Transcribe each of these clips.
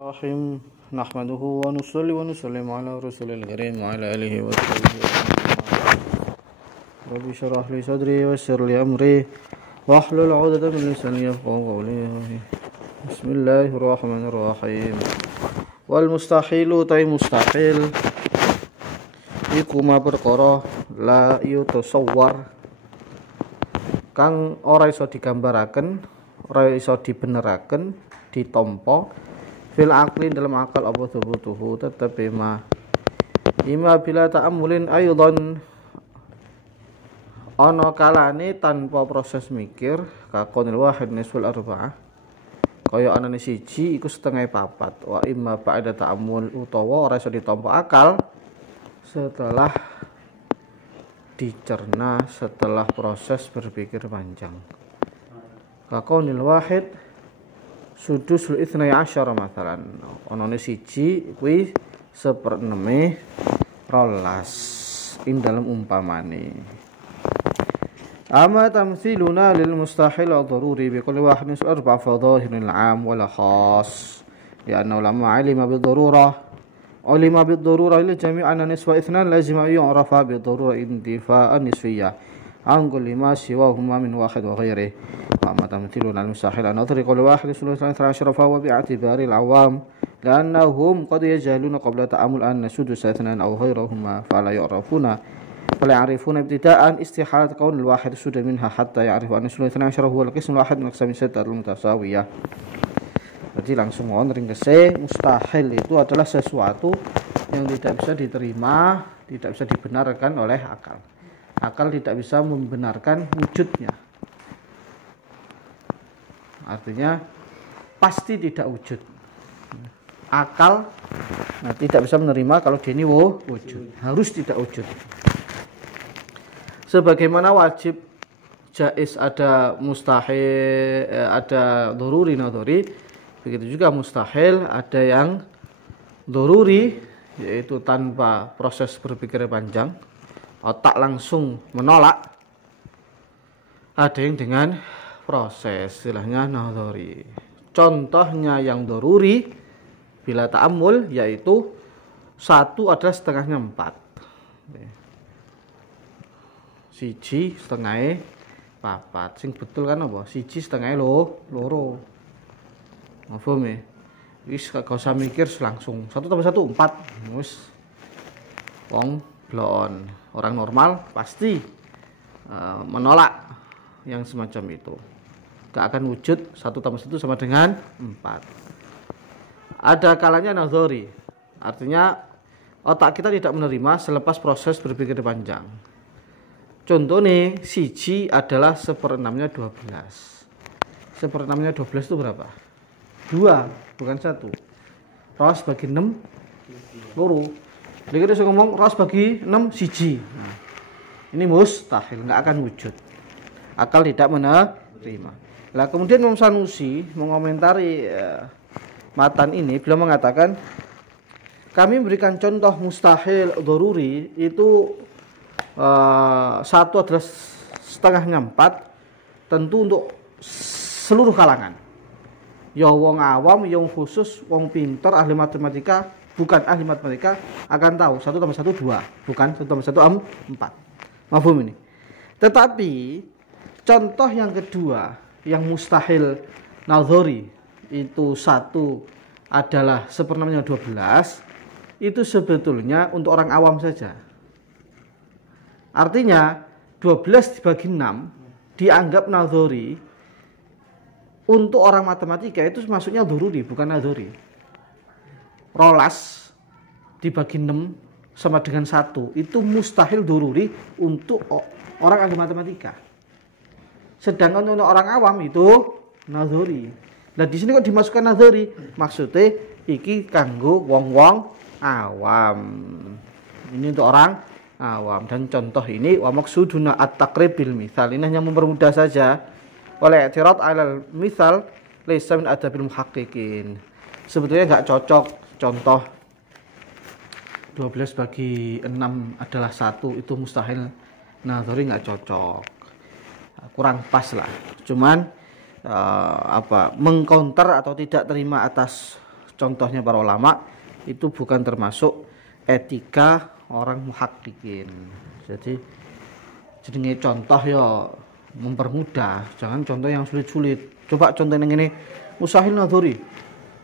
Rahim nahmaduhu wa nusalli wa nusallim ala rasulil karim wa ala alihi wa sahbihi Rabbi syrah li sadri wa yassir li amri wa hlul 'uqdatam min lisani yafqahu qawli. Bismillahirrahmanirrahim. Wal mustahilu tai mustahil iku ma perkara la yutasawwar kang ora iso digambaraken, ora iso dibeneraken, ditampa fil aqli dalam akal apa thubutuhu tetap ima bila ta'amulin aydan ana kalane tanpa proses mikir kakonil wahid nisful arba'ah kaya anane siji iku setengah papat wa imma ba'da ta'amul utawa ora iso ditampa akal setelah dicerna setelah proses berpikir panjang kakonil wahid sudusul ithnai asyara mathalan onone siji kuwi 1/6 rolas ing dalam umpamane ama tamthiluna lil mustahil ad-daruri bi kulli wahidin arba' fadhahiril 'am wala khas ya anna ulama alima bid darurah ila jami'an niswa ithnan lazim yu'rafa bid darurah intifa'an nisfiyah an kulli ma siwahuma min wahid wa ghairihi wa ma tamthiluna al-mustahil an nadri kulli wahid sulatan 13 fa wa bi'atibari al-awam لأنهم قد يجهلون قبل تأمل أن سدس اثنان أو غيرهما فلا يعرفون ابتداء استحالة كون الواحد سد منها حتى يعرفوا أن سدس 12 هو القسم الواحد من أقسام الستة المتساوية. Jadi langsung mohon ringkese mustahil itu adalah sesuatu yang tidak bisa diterima, tidak bisa dibenarkan oleh akal. Akal tidak bisa membenarkan wujudnya. Artinya pasti tidak wujud. Akal tidak bisa menerima kalau dia ini wujud, harus tidak wujud. Sebagaimana wajib jaiz ada mustahil, ada doruri nadori, begitu juga mustahil ada yang doruri, yaitu tanpa proses berpikir panjang, otak langsung menolak. Ada yang dengan proses, istilahnya nadori. Contohnya yang doruri bila ta'amul yaitu 1 adalah setengahnya 4, siji setengah papat, sing betul kan apa? Siji setengah loro. Paham ya? Wis gak usah mikir langsung 1 tambah 1 4. Wis wong blon, orang normal pasti menolak yang semacam itu. Gak akan wujud 1 tambah 1 sama dengan 4. Ada kalanya nazari, artinya otak kita tidak menerima selepas proses berpikir panjang. Contohnya siji adalah 1/6-nya 12. 1/6-nya 12 itu berapa? 2, bukan 1. Ros bagi 6 loro. Jadi kita ngomong ros bagi 6 siji. Nah, ini mustahil, nggak akan wujud. Akal tidak menerima. Lah kemudian Imam Sanusi mengomentari matan ini, beliau mengatakan kami memberikan contoh mustahil doruri itu 1 adalah setengahnya 4, tentu untuk seluruh kalangan, ya wong awam, yang khusus wong pinter, ahli matematika, bukan ahli matematika akan tahu 1 tambah 1 2, bukan 1 tambah 1 4. Mafhum ini. Tetapi contoh yang kedua yang mustahil nadhari itu 1 adalah 1/6-nya 12, itu sebetulnya untuk orang awam saja. Artinya 12 dibagi 6 dianggap nadhari. Untuk orang matematika itu maksudnya doruri, bukan nadhari. Rolas dibagi 6 sama dengan 1 itu mustahil doruri untuk orang ahli matematika. Sedangkan untuk orang awam itu nadhari. Nah di sini kok dimasukkan nadhari, maksudnya iki kanggo wong-wong awam. Ini untuk orang awam, dan contoh ini wa maksuduna at-taqrib bil mithal, ini hanya mempermudah saja. Oleh i'tirad 'alal mithal laysa min adabil muhaqqiqin. Sebetulnya enggak cocok contoh 12 bagi 6 adalah 1 itu mustahil nadhari, enggak cocok. Kurang pas lah. Cuman mengcounter atau tidak terima atas contohnya para ulama itu bukan termasuk etika orang muhakkikin. Jadi jenenge contoh ya mempermudah, jangan contoh yang sulit-sulit. Coba contoh yang ini, Mustahil Nadhuri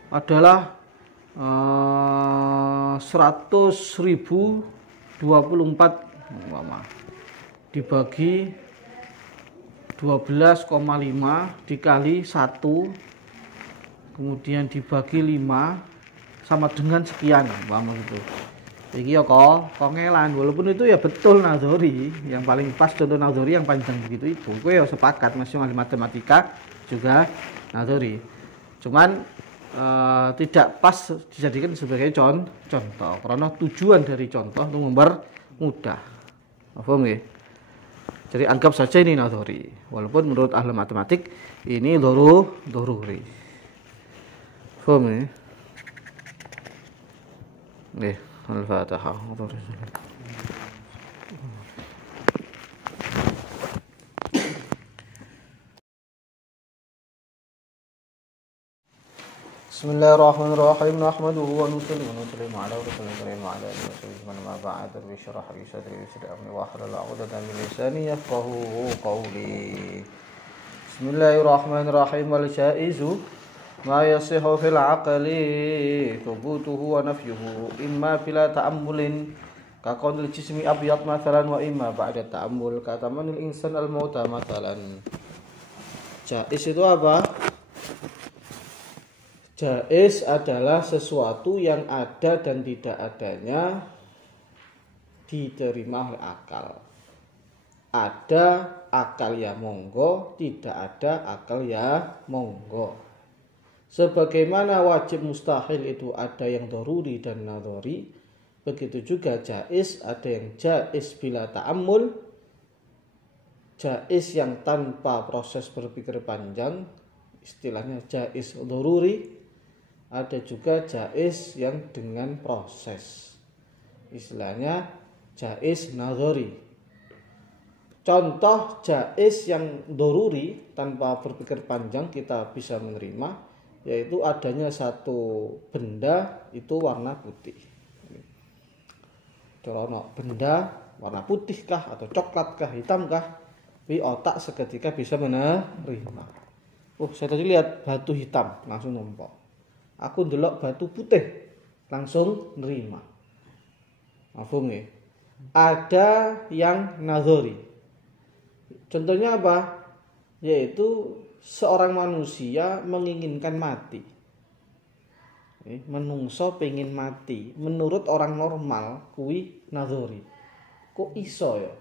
adalah 100.024 dibagi 12,5 dikali 1 kemudian dibagi 5 sama dengan sekian, gitu. Iki ya kok ngelan, walaupun itu ya betul Nadhuri, yang paling pas contoh Nadhuri yang panjang begitu itu. Kowe ya sepakat masih ahli matematika juga Nadhuri. Cuman tidak pas dijadikan sebagai contoh karena tujuan dari contoh untuk mempermudah. Paham ya? Jadi anggap saja ini Nadhuri, walaupun menurut ahli matematik ini doruri. Paham ya? Nih, Al-Fatihah. Bismillahirrahmanirrahim. Nahmaduhu wa nusalli wa nusallimu ala rasulil karim wa ala alihi wa sahbihi man ma ba'd. Rabbi shrah li sadri wa yassir li amri wahlul 'uqdatam min lisani yafqahu qawli. Bismillahirrahmanirrahim. Wal jaizu ma yasihu fil 'aqli thubutuhu wa nafyuhu imma bila ta'ammulin ka qaulil jismi abyad mathalan wa imma ba'da ta'ammul ka tamanul insan al mauta mathalan. Jaiz itu apa? Jaiz adalah sesuatu yang ada dan tidak adanya diterima oleh akal. Ada akal ya monggo, tidak ada akal ya monggo. Sebagaimana wajib mustahil itu ada yang doruri dan nadhori, begitu juga jaiz ada yang jaiz bila ta'ammul, jaiz yang tanpa proses berpikir panjang, istilahnya jaiz doruri. Ada juga jaiz yang dengan proses, istilahnya jaiz nadhori. Contoh jaiz yang doruri tanpa berpikir panjang kita bisa menerima, yaitu adanya satu benda itu warna putih. Corono benda warna putih kah atau coklat kah hitam kah, tapi otak seketika bisa menerima. Saya tadi lihat batu hitam langsung numpuk. Aku ndelok batu putih langsung nerima. Mafhum ya? Ada yang nadhori. Contohnya apa? Yaitu seorang manusia menginginkan mati. Menungso pengen mati. Menurut orang normal kuwi nadhori. Kok iso ya?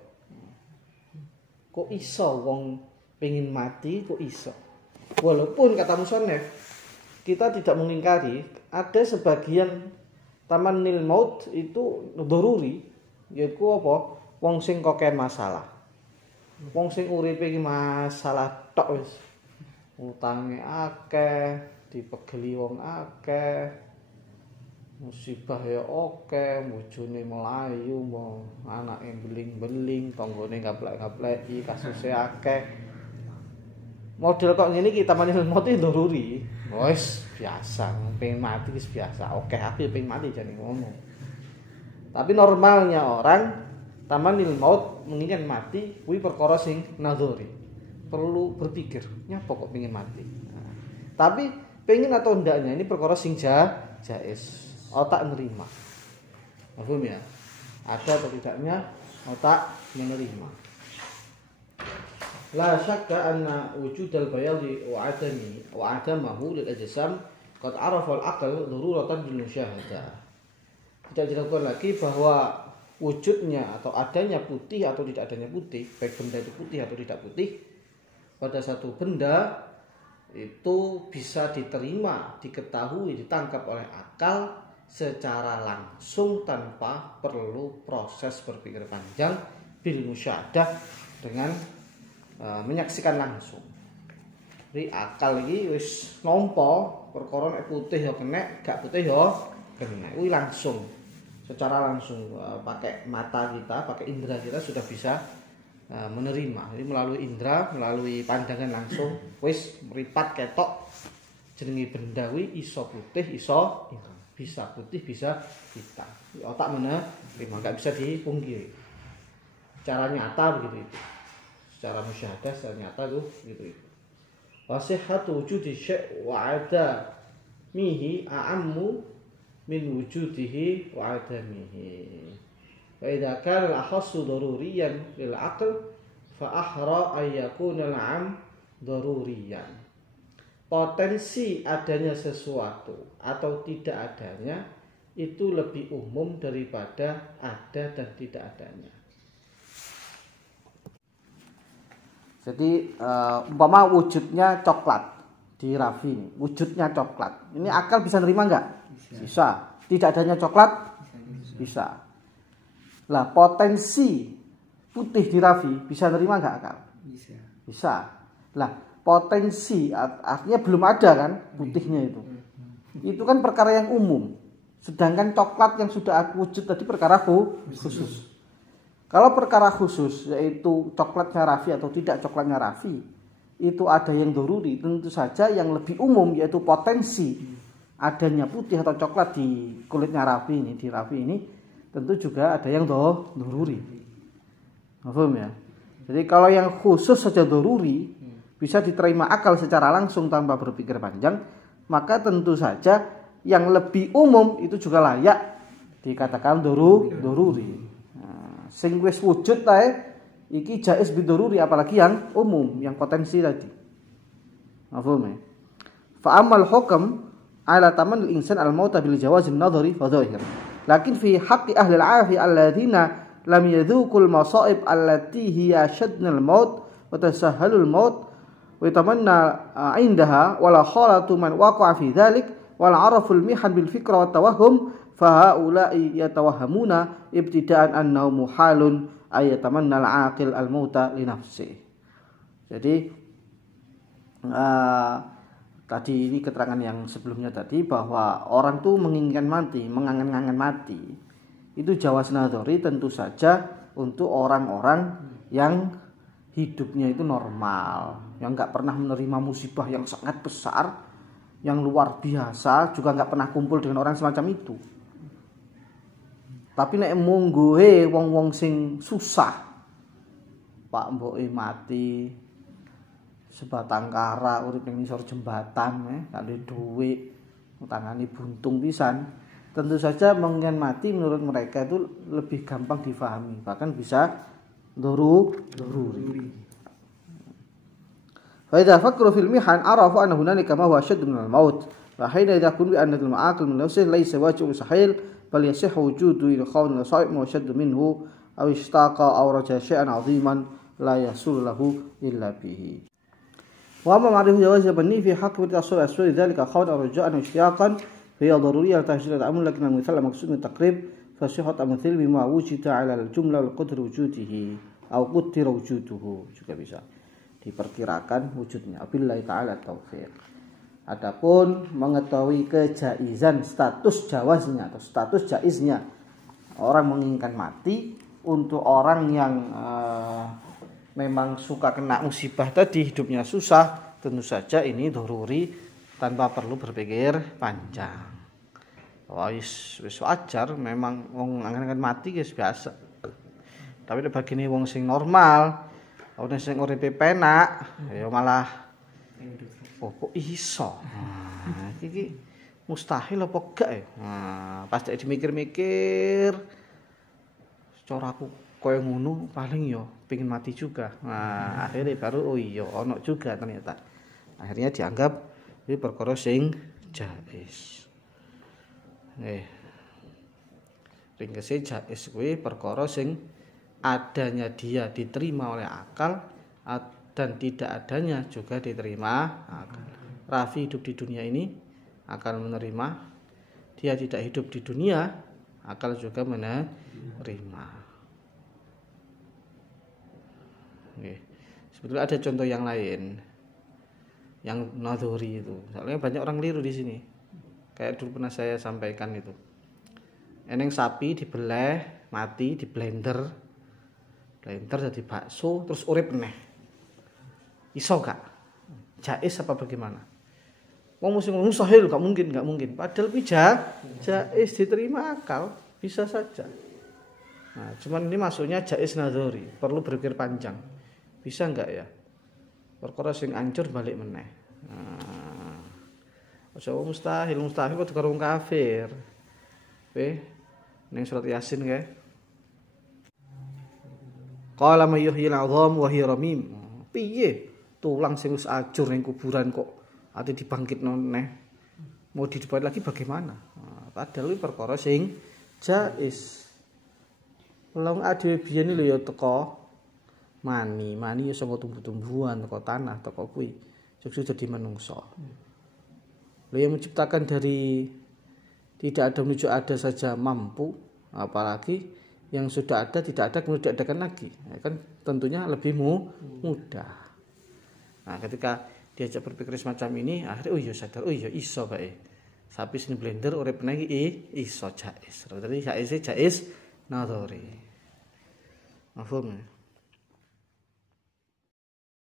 Kok iso wong pengen mati kok iso? Walaupun kata musannif kita tidak mengingkari ada sebagian tamannil maut itu doruri, yaitu apa? Wong sing koken masalah. Wong sing uripe iki masalah tok wis. Utange akeh, dipegeli wong akeh. Musibah ya akeh, bojone melayu, anake beling-beling, tanggane gaplek-gapleki, kasuse akeh. Model kok ngene iki tamannil maut itu doruri. Wis biasa, pengen mati wis biasa. Oke, aku ya pengen mati jane ngomong. Tapi normalnya orang tamannil maut menginginkan mati kuwi perkara sing nadhori. Perlu berpikir, nyapa kok pengen mati. Nah, tapi pengen atau ndaknya ini perkara sing jaiz. Otak nerima. Paham ya? Ada atau tidaknya otak menerima. La syakka anna wujudal bayadi wa adamahu lil ajsam qad arafa al-aql daruratan lil musyahadah. Tidak diragukan lagi bahwa wujudnya atau adanya putih atau tidak adanya putih, baik benda itu putih atau tidak putih, pada satu benda itu bisa diterima, diketahui, ditangkap oleh akal secara langsung tanpa perlu proses berpikir panjang bil musyahadah dengan menyaksikan langsung. Jadi akal iki wis nampa perkara nek putih ya kena, gak putih ya kena. Kuwi langsung, secara langsung pakai mata kita, pakai indera kita sudah bisa menerima. Jadi melalui indera, melalui pandangan langsung wis mripat ketok jenenge benda kuwi iso putih iso hitam. Bisa putih bisa hitam. Otak mana terima, nggak bisa dipungkiri. Secara nyata begitu itu. Secara musyahadah secara nyata tuh gitu itu. Wasihhatu wujudi syai' wa adamihi a'ammu min wujudihi wa adamihi. Wa idza kana al-akhassu daruriyan lil 'aql fa ahra ay yakuna al-'am daruriyan. Potensi adanya sesuatu atau tidak adanya itu lebih umum daripada ada dan tidak adanya. Jadi umpama wujudnya coklat di Raffi ini, wujudnya coklat. Ini akal bisa nerima nggak? Bisa. Tidak adanya coklat? Bisa. Lah potensi putih di Raffi bisa nerima nggak akal? Bisa. Lah potensi artinya belum ada kan putihnya itu. Itu kan perkara yang umum. Sedangkan coklat yang sudah wujud tadi perkara khusus. Kalau perkara khusus yaitu coklatnya Raffi atau tidak coklatnya Raffi, itu ada yang doruri, tentu saja yang lebih umum yaitu potensi adanya putih atau coklat di kulitnya Raffi ini, di Raffi ini tentu juga ada yang doruri. Paham ya? Jadi kalau yang khusus saja doruri bisa diterima akal secara langsung tanpa berpikir panjang, maka tentu saja yang lebih umum itu juga layak dikatakan doruri. Nah, sing wis wujud tae iki jaiz bidoruri, apalagi yang umum, yang potensi tadi. Mafhum ya? Fa amal hukm ala taman al-insan al-mauta bil jawaz an-nadhari fa dhahir. Lakin fi haqqi ahli al-afi alladhina lam yadhuqul masaib allati hiya shadnal maut wa tasahhalul maut wa tamanna indaha wala khalatu man waqa'a fi dhalik wala araful mihan bil fikra wa tawahhum fa haula'i yatawahhamuna ibtida'an annahu muhalun ayatamanna al-aqil al-mauta li nafsi. Jadi tadi ini keterangan yang sebelumnya tadi bahwa orang tuh menginginkan mati, mengangan-angan mati. Itu jawaz nadhari tentu saja untuk orang-orang yang hidupnya itu normal, yang nggak pernah menerima musibah yang sangat besar, yang luar biasa, juga nggak pernah kumpul dengan orang semacam itu. Tapi nek mungguhe wong-wong sing susah, Pak mboke mati sebatang kara urip ning ngisor jembatan, kali dhuwit, tangane buntung pisan. Tentu saja menginginkan mati menurut mereka itu lebih gampang difahami, bahkan bisa doruri. Fa idza fakru fil mihan arafu anna hunalika ma huwa ashadd min al-maut. Wa hina idza kun bi anna al-ma'aqil min nafsihi laysa wajhu sahil bal yasihhu wujudu ila qawl al-sa'ib ma ashadd minhu aw ishtaqa aw raja shay'an 'aziman la yasul lahu illa bihi. Wa ma ma'rif jawaz bani fi haqq tasul aswad dhalika qawl aw raja'an ishtiyaqan fa hiya daruriyah tahsil al-amr lakin al-mithal maqsud min taqrib fa sihhat amthil bima wujida 'ala al-jumla al-qadr wujudihi aw qaddara wujuduhu, juga bisa diperkirakan wujudnya. Billahi ta'ala taufiq. Adapun mengetahui kejaizan status jawaznya atau status jaiznya orang menginginkan mati untuk orang yang memang suka kena musibah tadi, hidupnya susah, tentu saja ini doruri tanpa perlu berpikir panjang. Wis wajar, memang wong angen-angen mati wis biasa. Tapi nek bagine wong sing normal, wong sing uripe penak, ya malah kok iso. Nah, iki mustahil apa gak ya? Nah, pas dek dimikir-mikir, cara aku koyo ngono paling yo pengin mati juga. Nah, akhirnya baru oh iya ono juga ternyata. Akhirnya dianggap ini perkara sing jaiz. Ringkese jaiz kuwi perkara sing adanya dia diterima oleh akal dan tidak adanya juga diterima akal. Raffi hidup di dunia ini akal menerima, dia tidak hidup di dunia akal juga menerima. Sebetulnya ada contoh yang lain yang nadhuri itu. Soalnya banyak orang liru di sini. Kayak dulu pernah saya sampaikan itu. Eneng sapi dibeleh, mati, di blender jadi bakso, terus urip meneh. Iso gak? Jaiz apa bagaimana? Wong mesti mustahil, gak mungkin. Padahal jaiz diterima akal, bisa saja. Nah, cuman ini masuknya jaiz nadhari, perlu berpikir panjang. Bisa enggak ya? Perkara sing ancur balik meneh. Nah, aja mustahil padha karo wong kafir. Ning surat Yasin kae. Qala may yuhyil 'idham wa hiya ramim. Piye tulang sing wis ajur ning kuburan kok ate dibangkitno neh. Mau dihidup lagi bagaimana? Nah, padahal iki perkara sing jaiz. Wong adewe biyen lho ya teko mani ya saka tumbuh-tumbuhan, teko tanah, teko kuwi. Sukses jadi manungsa. Lho yang menciptakan dari tidak ada menuju ada saja mampu, apalagi yang sudah ada tidak ada kemudian diadakan lagi. Ya kan tentunya lebih mudah. Nah, ketika diajak berpikir semacam ini, akhirnya oh iya sadar, oh iya iso bae. Sapi sini blender urip nang iki iso jaiz. Berarti jaiz nadhari. Mafhum ya?